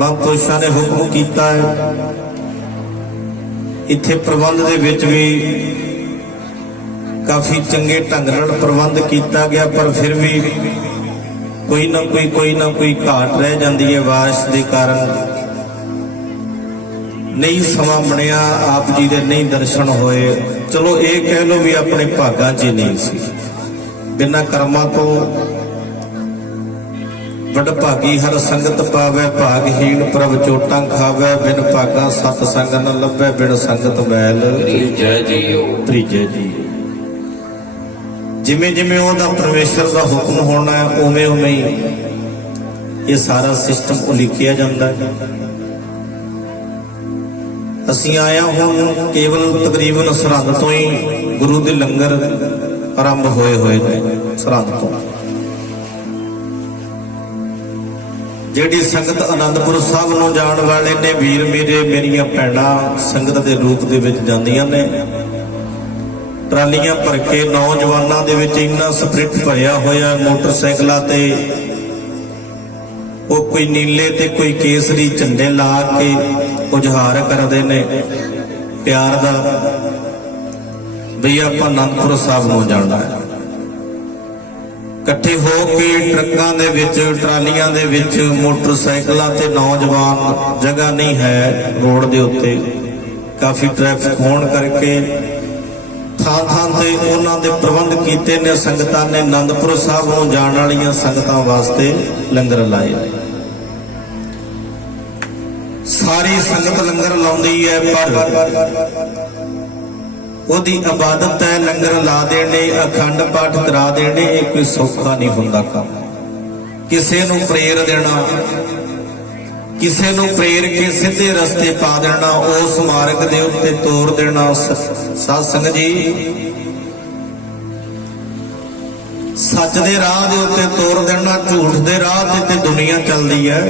ਮਹਾਂਪੁਰਸ਼ਾਂ ਨੇ ਹੁਕਮ ਕੀਤਾ ਹੈ। ਇੱਥੇ ਪ੍ਰਬੰਧ ਦੇ ਵਿੱਚ ਵੀ ਕਾਫੀ ਚੰਗੇ ਢੰਗ ਨਾਲ ਪ੍ਰਬੰਧ ਕੀਤਾ ਗਿਆ, ਪਰ ਫਿਰ ਵੀ ਕੋਈ ਨਾ ਕੋਈ ਕੋਈ ਨਾ ਕੋਈ ਘਾਟ ਰਹਿ ਜਾਂਦੀ ਹੈ ਵਾਰਸ਼ ਦੇ ਕਾਰਨ। ਨਹੀਂ ਸਮਾਂ ਬਣਿਆ, ਆਪ ਜੀ ਦੇ ਨਹੀਂ ਦਰਸ਼ਨ ਹੋਏ। ਚਲੋ ਇਹ ਕਹਿ ਲਓ ਵੀ ਆਪਣੇ ਭਾਗਾਂ 'ਚ ਨਹੀਂ ਸੀ। ਬਿਨਾਂ ਕਰਮਾਂ ਤੋਂ ਵਡ ਭਾਗੀ ਹਰ ਸੰਗਤ ਪਾਵੇ ਭਾਗਹੀਣ ਪ੍ਰਭ ਚੋਟਾਂ ਖਾਵੇ ਬਿਨ ਭਾਗਾ ਸਤ ਸੰਗ ਨ ਲੱਭੇ ਬਿਨ ਸੰਗਤ ਮੈਲ। ਜੈ ਜੀਓ। ਤ੍ਰੀਜੇ ਜੀ। ਜਿਵੇਂ ਜਿਵੇਂ ਉਹਦਾ ਪਰਮੇਸ਼ਰ ਦਾ ਹੁਕਮ ਹੋਣਾ ਹੈ ਉਵੇਂ ਉਵੇਂ ਹੀ ਇਹ ਸਾਰਾ ਸਿਸਟਮ ਉਲੀਕਿਆ ਜਾਂਦਾ ਹੈ। ਅਸੀਂ ਆਇਆ ਹੁਣ ਕੇਵਲ ਤਕਰੀਬਨ ਸਰਹੰਦ ਤੋਂ ਹੀ ਗੁਰੂ ਦੇ ਲੰਗਰ ਆਰੰਭ ਹੋਏ ਹੋਏ ਨੇ ਸਰਹੰਦ ਤੋਂ। ਜਿਹੜੀ ਸੰਗਤ ਆਨੰਦਪੁਰ ਸਾਹਿਬ ਨੂੰ ਜਾਣ ਵਾਲੇ ਨੇ, ਵੀਰ ਮੇਰੇ, ਮੇਰੀਆਂ ਭੈਣਾਂ, ਸੰਗਤ ਦੇ ਰੂਪ ਦੇ ਵਿੱਚ ਜਾਂਦੀਆਂ ਨੇ। ਟਰਾਲੀਆਂ ਭਰ ਕੇ ਨੌਜਵਾਨਾਂ ਦੇ ਵਿੱਚ ਇੰਨਾ ਸਪਰਿਟ ਭਰਿਆ ਹੋਇਆ ਮੋਟਰਸਾਈਕਲਾਂ ਤੇ। ਉਹ ਕੋਈ ਨੀਲੇ ਤੇ ਕੋਈ ਕੇਸਰੀ ਝੰਡੇ ਲਾ ਕੇ ਉਜਹਾਰ ਕਰਦੇ ਨੇ। ਪਿਆਰ ਦਾ ਵੀ ਆਪਾਂ ਅਨੰਦਪੁਰ ਸਾਹਿਬ ਨੂੰ ਜਾਣਾ ਹੈ। ਇਕੱਠੇ ਹੋ ਕੇ ਟਰੱਕਾਂ ਦੇ ਵਿੱਚ, ਟਰਾਲੀਆਂ ਦੇ ਵਿੱਚ, ਮੋਟਰਸਾਈਕਲਾਂ ਤੇ ਨੌਜਵਾਨ, ਜਗ੍ਹਾ ਨਹੀਂ ਹੈ ਰੋਡ ਦੇ ਉੱਤੇ। ਕਾਫੀ ਟ੍ਰੈਫਿਕ ਹੋਣ ਕਰਕੇ ਥਾਂ ਥਾਂ ਤੇ ਉਹਨਾਂ ਦੇ ਪ੍ਰਬੰਧ ਕੀਤੇ ਨੇ, ਸੰਗਤਾਂ ਨੇ ਆਨੰਦਪੁਰ ਸਾਹਿਬ ਨੂੰ ਜਾਣ ਵਾਲੀਆਂ ਸੰਗਤਾਂ ਵਾਸਤੇ ਲੰਗਰ ਲਾਏ। ਸਾਰੀ ਸੰਗਤ ਲੰਗਰ ਲਾਉਂਦੀ ਹੈ, ਪਰ ਉਹਦੀ ਇਬਾਦਤ ਹੈ, ਲੰਗਰ ਲਾ ਦੇਣੇ, ਅਖੰਡ ਪਾਠ ਕਰਾ ਦੇਣੇ, ਇਹ ਕੋਈ ਸੌਖਾ ਨਹੀਂ ਹੁੰਦਾ ਕੰਮ। ਕਿਸੇ ਨੂੰ ਪ੍ਰੇਰ ਦੇਣਾ, ਕਿਸੇ ਨੂੰ ਪ੍ਰੇਰ ਕੇ ਸਿੱਧੇ ਰਸਤੇ ਪਾ ਦੇਣਾ ਉਸ ਮਾਰਗ ਦੇ ਉੱਤੇ ਤੋਰ ਦੇਣਾ ਸਾਧ ਸੰਗਤ ਜੀ। ਸੱਚ ਦੇ ਰਾਹ ਦੇ ਉੱਤੇ ਤੋਰ ਦੇਣਾ, ਝੂਠ ਦੇ ਰਾਹ ਤੇ ਤੇ ਦੁਨੀਆ ਚੱਲਦੀ ਹੈ।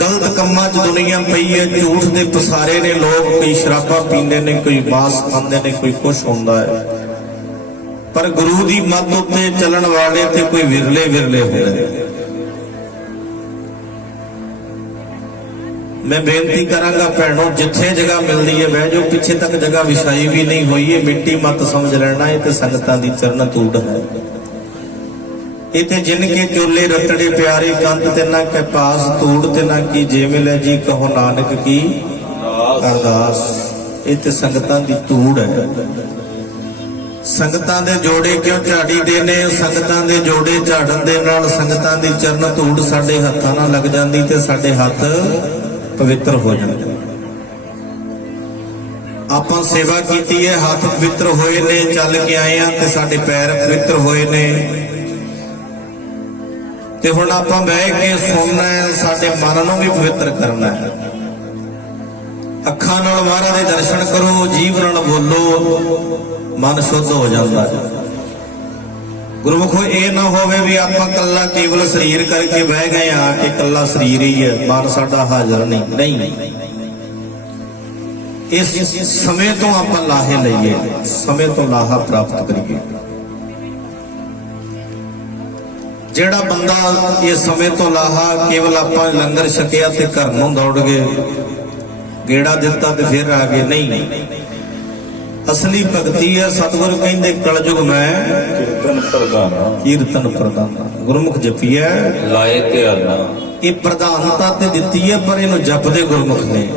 ਗਲਤ ਕੰਮਾਂ 'ਚ ਦੁਨੀਆ ਪਈ ਹੈ, ਝੂਠ ਦੇ ਪਸਾਰੇ ਨੇ ਲੋਕ, ਕੋਈ ਸ਼ਰਾਬਾਂ ਪੀਂਦੇ ਨੇ, ਕੋਈ ਬਾਸ ਖਾਂਦੇ ਨੇ, ਕੋਈ ਕੁਛ ਹੁੰਦਾ ਹੈ। ਪਰ ਗੁਰੂ ਦੀ ਮੱਤ ਉੱਤੇ ਚੱਲਣ ਵਾਲੇ ਤੇ ਕੋਈ ਵਿਰਲੇ ਵਿਰਲੇ ਹੁੰਦੇ ਨੇ। ਮੈਂ ਬੇਨਤੀ ਕਰਾਂਗਾ ਭੈਣੋ, ਜਿੱਥੇ ਜਗ੍ਹਾ ਮਿਲਦੀ ਹੈ, ਬਹਿ ਜਾਓ, ਪਿੱਛੇ ਤੱਕ ਜਗ੍ਹਾ ਵਿਛਾਈ ਵੀ ਨਹੀਂ ਹੋਈ ਹੈ ਮਿੱਟੀ ਮੱਤ ਸਮਝ ਲੈਣਾ, ਇਹ ਤੇ ਸੰਗਤਾਂ ਦੀ ਚਰਨ ਧੂੜ ਹੈ। ਇਤੇ ਜਿਨ ਕੇ ਚੋਲੇ ਰਤੜੇ ਪਿਆਰੇ ਕੰਤ ਤੇ ਨਾ ਕੇ ਪਾਸ, ਧੂੜ ਤੇ ਨਾ ਕੀ ਜੇ ਮਿਲੇ ਜੀ, ਕਹੋ ਨਾਨਕ ਕੀ? ਅਰਦਾਸ। ਇਹ ਤੇ ਸੰਗਤਾਂ ਦੀ ਧੂੜ ਹੈ। ਸੰਗਤਾਂ ਦੇ ਜੋੜੇ ਕਿਉਂ ਝਾੜੀ ਦੇ ਨੇ ਸੰਗਤਾਂ ਦੇ ਜੋੜੇ ਝਾੜਨ ਦੇ ਨਾਲ ਸੰਗਤਾਂ ਦੀ ਚਰਨ ਧੂੜ ਸਾਡੇ ਹੱਥਾਂ ਨਾਲ ਲੱਗ ਜਾਂਦੀ ਤੇ ਸਾਡੇ ਹੱਥ ਪਵਿੱਤਰ ਹੋ ਜਾਂਦੇ। ਆਪਾਂ ਸੇਵਾ ਕੀਤੀ ਹੈ, ਹੱਥ ਪਵਿੱਤਰ ਹੋਏ ਨੇ, ਚੱਲ ਕੇ ਆਏ ਆ ਤੇ ਸਾਡੇ ਪੈਰ ਪਵਿੱਤਰ ਹੋਏ ਨੇ। ਤੇ ਹੁਣ ਆਪਾਂ ਬਹਿ ਕੇ ਸੁਣਨਾ ਹੈ, ਸਾਡੇ ਮਨ ਨੂੰ ਵੀ ਪਵਿੱਤਰ ਕਰਨਾ ਹੈ। ਅੱਖਾਂ ਨਾਲ ਮਹਾਰਾਜ ਦੇ ਦਰਸ਼ਨ ਕਰੋ, ਜੀਵ ਨਾਲ ਬੋਲੋ, ਮਨ ਸ਼ੁੱਧ ਹੋ ਜਾਂਦਾ ਹੈ। ਗੁਰਮੁਖੋ, ਇਹ ਨਾ ਹੋਵੇ ਵੀ ਆਪਾਂ ਕੱਲਾ ਕੇਵਲ ਸਰੀਰ ਕਰਕੇ ਬਹਿ ਗਏ ਆ ਕਿ ਕੱਲਾ ਸਰੀਰ ਹੀ ਹੈ, ਮਨ ਸਾਡਾ ਹਾਜ਼ਰ ਨਹੀਂ। ਨਹੀਂ। ਇਸ ਸਮੇਂ ਤੋਂ ਆਪਾਂ ਲਾਹੇ ਲਈਏ, ਸਮੇਂ ਤੋਂ ਲਾਹਾ ਪ੍ਰਾਪਤ ਕਰੀਏ। ਜਿਹੜਾ ਬੰਦਾ ਇਹ ਸਮੇਂ ਤੋਂ ਲਾਹਾ ਕੇਵਲ ਆਪਾਂ ਲੰਗਰ ਛਕਿਆ ਤੇ ਘਰ ਨੂੰ ਦੌੜ ਗਏ। ਗੇੜਾ ਦਿੱਤਾ ਤੇ ਫਿਰ ਆ ਗਏ। ਨਹੀਂ। ਅਸਲੀ ਭਗਤੀ ਹੈ ਸਤਿਗੁਰ ਕਹਿੰਦੇ ਕਲਯੁਗ ਮੈਂ ਕੀਰਤਨ ਪ੍ਰਦਾਨਾ ਕੀਰਤਨ ਪ੍ਰਦਾਨਾ ਗੁਰਮੁਖ ਜਪੀਐ ਲਾਏ ਧਿਆਨਾ ਇਹ ਪ੍ਰਧਾਨਤਾ ਤੇ ਦਿੱਤੀ ਹੈ ਪਰ ਇਹਨੂੰ ਜਪਦੇ ਗੁਰਮੁਖ ਨੇ।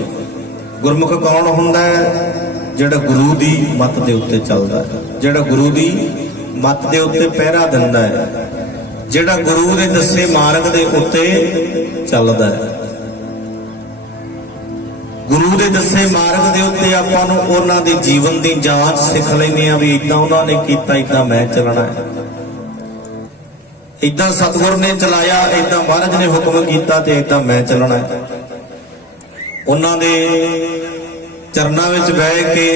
ਗੁਰਮੁਖ ਕੌਣ ਹੁੰਦਾ ਹੈ? ਜਿਹੜਾ ਗੁਰੂ ਦੀ ਮੱਤ ਦੇ ਉੱਤੇ ਚੱਲਦਾ ਹੈ। ਜਿਹੜਾ ਗੁਰੂ ਦੀ ਮੱਤ ਦੇ ਉੱਤੇ ਪਹਿਰਾ ਦਿੰਦਾ ਹੈ। ਜਿਹੜਾ ਗੁਰੂ ਦੇ ਦੱਸੇ ਮਾਰਗ ਦੇ ਉੱਤੇ ਚੱਲਦਾ ਹੈ। ਗੁਰੂ ਦੇ ਦੱਸੇ ਮਾਰਗ ਦੇ ਉੱਤੇ ਆਪਾਂ ਨੂੰ ਉਹਨਾਂ ਦੇ ਜੀਵਨ ਦੀ ਜਾਂਚ ਸਿੱਖ ਲੈਂਦੇ ਆ ਵੀ ਇਦਾਂ ਉਹਨਾਂ ਨੇ ਕੀਤਾ ਇਦਾਂ ਮੈਂ ਚੱਲਣਾ ਹੈ। ਇਦਾਂ ਸਤਿਗੁਰ ਨੇ ਚਲਾਇਆ ਇਦਾਂ ਮਹਾਰਾਜ ਨੇ ਹੁਕਮ ਕੀਤਾ ਤੇ ਇਦਾਂ ਮੈਂ ਚੱਲਣਾ ਹੈ। ਉਹਨਾਂ ਦੇ ਚਰਨਾਂ ਵਿੱਚ ਬਹਿ ਕੇ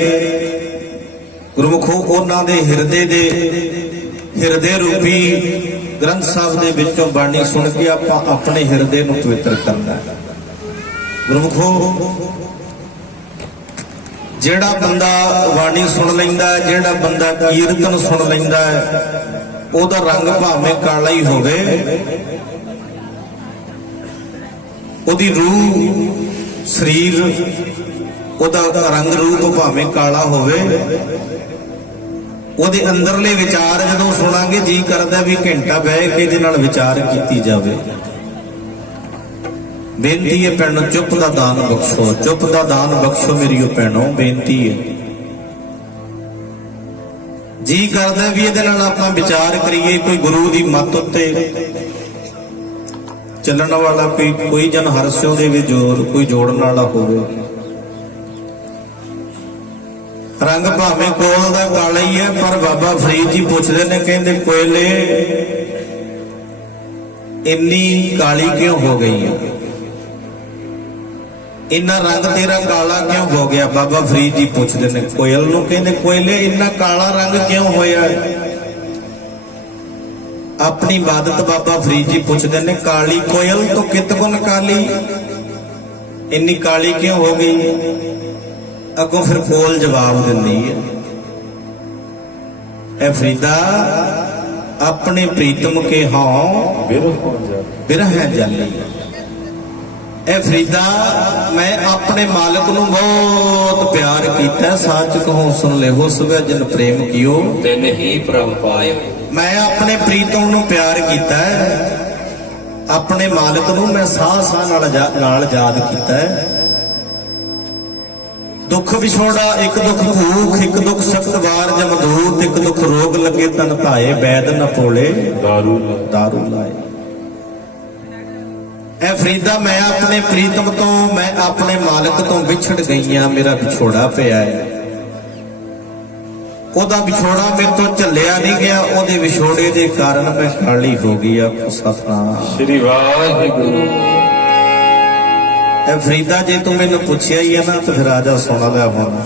ਗੁਰਮੁਖੋ ਉਹਨਾਂ ਦੇ ਹਿਰਦੇ ਦੇ ਹਿਰਦੇ ਰੂਪੀ ਗ੍ਰੰਥ ਸਾਹਿਬ ਦੇ ਵਿੱਚੋਂ ਬਾਣੀ ਸੁਣ ਕੇ ਆਪਾਂ ਆਪਣੇ ਹਿਰਦੇ ਨੂੰ ਪਵਿੱਤਰ ਕਰਨਾ ਹੈ ਗੁਰਮੁਖੋ, ਜਿਹੜਾ ਬੰਦਾ ਬਾਣੀ ਸੁਣ ਲੈਂਦਾ ਜਿਹੜਾ ਬੰਦਾ ਕੀਰਤਨ ਸੁਣ ਲੈਂਦਾ ਉਹਦਾ ਰੰਗ ਭਾਵੇਂ ਕਾਲਾ ਹੀ ਹੋਵੇ, ਉਹਦੀ ਰੂਹ, ਸਰੀਰ, ਉਹਦਾ ਰੰਗ ਰੂਪ ਭਾਵੇਂ ਕਾਲਾ ਹੋਵੇ ਉਹਦੇ ਅੰਦਰਲੇ ਵਿਚਾਰ ਜਦੋਂ ਸੁਣਾਂਗੇ, ਜੀ ਕਰਦਾ ਵੀ ਘੰਟਾ ਬਹਿ ਕੇ ਇਹਦੇ ਨਾਲ ਵਿਚਾਰ ਕੀਤੀ ਜਾਵੇ। ਬੇਨਤੀ ਹੈ ਭੈਣੋ, ਚੁੱਪ ਦਾ ਦਾਨ ਬਖਸ਼ੋ। ਚੁੱਪ ਦਾ ਦਾਨ ਬਖਸ਼ੋ ਮੇਰੀਓ ਭੈਣੋ, ਬੇਨਤੀ ਹੈ। ਜੀ ਕਰਦਾ ਵੀ ਇਹਦੇ ਨਾਲ ਆਪਾਂ ਵਿਚਾਰ ਕਰੀਏ, ਕੋਈ ਗੁਰੂ ਦੀ ਮੱਤ ਉੱਤੇ ਚੱਲਣ ਵਾਲਾ ਕੋਈ ਕੋਈ ਜਨ ਹਰਸਿਓ ਦੇ ਵਿੱਚ ਜੋਰ, ਕੋਈ ਜੋੜਨ ਵਾਲਾ ਹੋਵੇ। ਰੰਗ ਭਾਵੇਂ ਕੋਲ ਦਾ ਕਾਲਾ ਹੀ ਹੈ, ਪਰ ਬਾਬਾ ਫਰੀਦ ਜੀ ਪੁੱਛਦੇ ਨੇ, ਕਹਿੰਦੇ ਕੋਇਲੇ, ਇੰਨੀ ਕਾਲੀ ਕਿਉਂ ਹੋ ਗਈ ਹੈ? ਇੰਨਾ ਰੰਗ ਤੇਰਾ ਕਾਲਾ ਕਿਉਂ ਹੋ ਗਿਆ? ਬਾਬਾ ਫਰੀਦ ਜੀ ਪੁੱਛਦੇ ਨੇ, ਕੋਇਲ ਨੂੰ ਕਹਿੰਦੇ, ਕੋਇਲੇ, ਇੰਨਾ ਕਾਲਾ ਰੰਗ ਕਿਉਂ ਹੋਇਆ? ਆਪਣੀ ਇਬਾਦਤ ਬਾਬਾ ਫਰੀਦ ਜੀ ਪੁੱਛਦੇ ਨੇ, ਕਾਲੀ ਕੋਇਲ ਤੋਂ ਕਿਤ ਕਾਲੀ? ਇੰਨੀ ਕਾਲੀ ਕਿਉਂ ਹੋ ਗਈ? ਅੱਗੋਂ ਫਿਰ ਕੋਲ ਜਵਾਬ ਦਿੰਦੀ ਹੈ। ਐ ਫਰੀਦਾ ਆਪਣੇ ਪ੍ਰੀਤਮ ਕੇ ਹਾਂ ਬਿਰਹ ਹੋ ਜਾਲੀ ਐ ਫਰੀਦਾ ਮੈਂ ਆਪਣੇ ਮਾਲਕ ਨੂੰ ਬਹੁਤ ਪਿਆਰ ਕੀਤਾ ਸੱਚ ਕਹੋ ਸੁਣ ਲੈ ਹੋ ਸਵੇ ਜਨ ਪ੍ਰੇਮ ਕੀਓ। ਤਿਨ ਹੀ ਪ੍ਰਭ ਪਾਇਓ। ਮੈਂ ਆਪਣੇ ਪ੍ਰੀਤਮ ਨੂੰ ਪਿਆਰ ਕੀਤਾ ਆਪਣੇ ਮਾਲਕ ਨੂੰ ਮੈਂ ਸਾਹ ਸਾਹ ਨਾਲ ਯਾਦ ਕੀਤਾ ਹੈ। ਦੁੱਖ ਵਿਛੋੜਾ ਇੱਕ ਦੁੱਖ ਭੂਖ ਇੱਕ ਦੁੱਖ ਸਖਤ ਵਾਰ ਜਮਦੂਤ ਇੱਕ ਦੁੱਖ ਰੋਗ ਲੱਗੇ ਤਨ ਭਾਏ ਬੈਦ ਨ ਪੋਲੇ ਦਾਰੂ ਲਾ ਦਾਰੂ ਲਾਏ। ਐ ਫਰੀਦਾ ਮੈਂ ਆਪਣੇ ਪ੍ਰੀਤਮ ਤੋਂ ਮੈਂ ਆਪਣੇ ਮਾਲਕ ਤੋਂ ਵਿਛੜ ਗਈ ਆ ਮੇਰਾ ਵਿਛੋੜਾ ਪਿਆ ਹੈ। ਉਹਦਾ ਵਿਛੋੜਾ ਮੇਰੇ ਤੋਂ ਝੱਲਿਆ ਨਹੀਂ ਗਿਆ ਉਹਦੇ ਵਿਛੋੜੇ ਦੇ ਕਾਰਨ ਮੈਂ ਕਾਲੀ ਹੋ ਗਈ ਆ ਸਤਨਾਮ ਸ੍ਰੀ ਵਾਹਿਗੁਰੂ। ਐ ਫਰੀਦਾ ਜੇ ਤੂੰ ਮੈਨੂੰ ਪੁੱਛਿਆ ਹੀ ਆ ਨਾ, ਤੇ ਫਿਰ ਆਜਾ ਸੁਣਾ ਲੈ ਹੁਣ।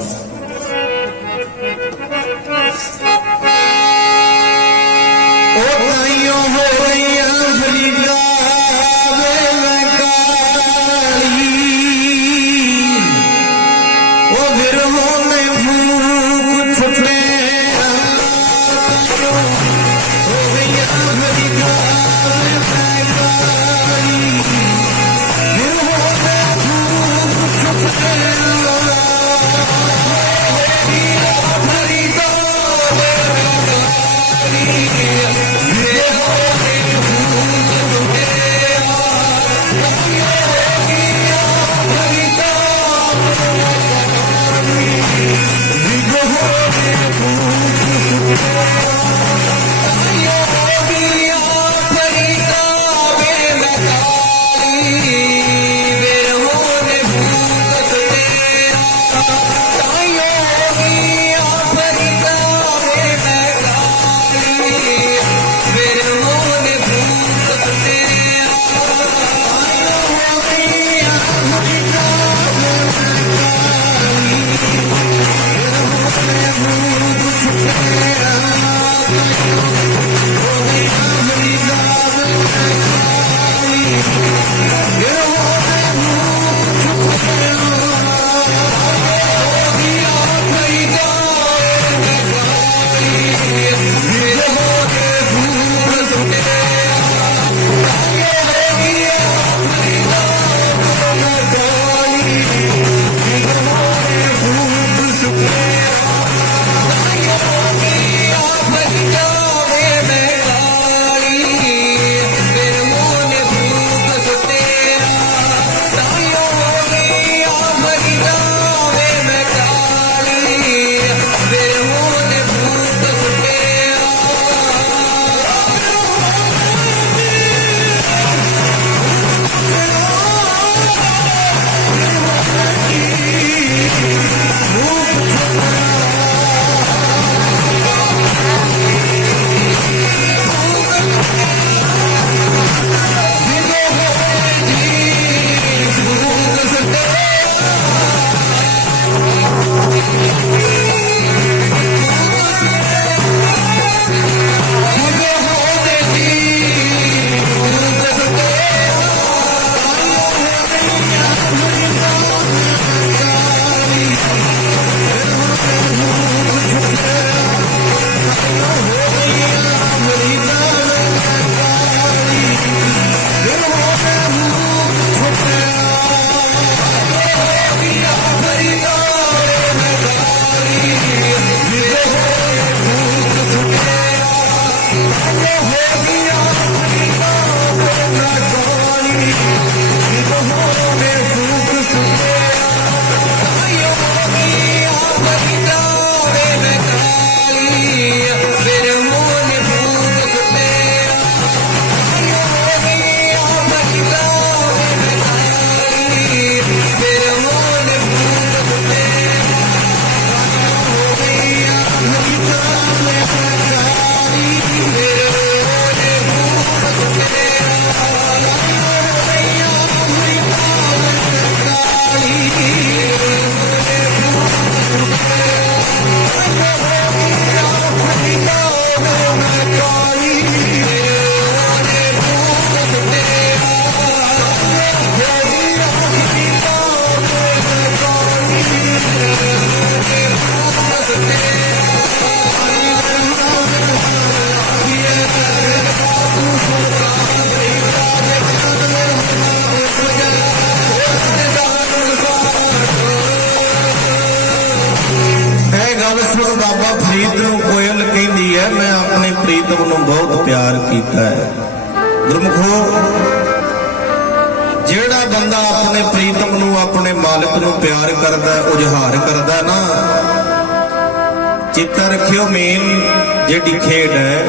ਪ੍ਰੀਤਮ ਨੂੰ ਬਹੁਤ ਪਿਆਰ ਕੀਤਾ ਹੈ। ਗੁਰਮੁਖੋ, ਜਿਹੜਾ ਬੰਦਾ ਆਪਣੇ ਪ੍ਰੀਤਮ ਨੂੰ, ਆਪਣੇ ਮਾਲਕ ਨੂੰ ਪਿਆਰ ਕਰਦਾ ਉਜਹਾਰ ਕਰਦਾ ਨਾ, ਚਿੱਤਾ ਰੱਖਿਓ ਮੇਨ, ਜਿਹੜੀ ਖੇਡ ਹੈ।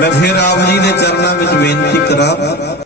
ਮੈਂ ਫਿਰ ਆਪ ਜੀ ਦੇ ਚਰਨਾਂ ਵਿੱਚ ਬੇਨਤੀ ਕਰਾਂ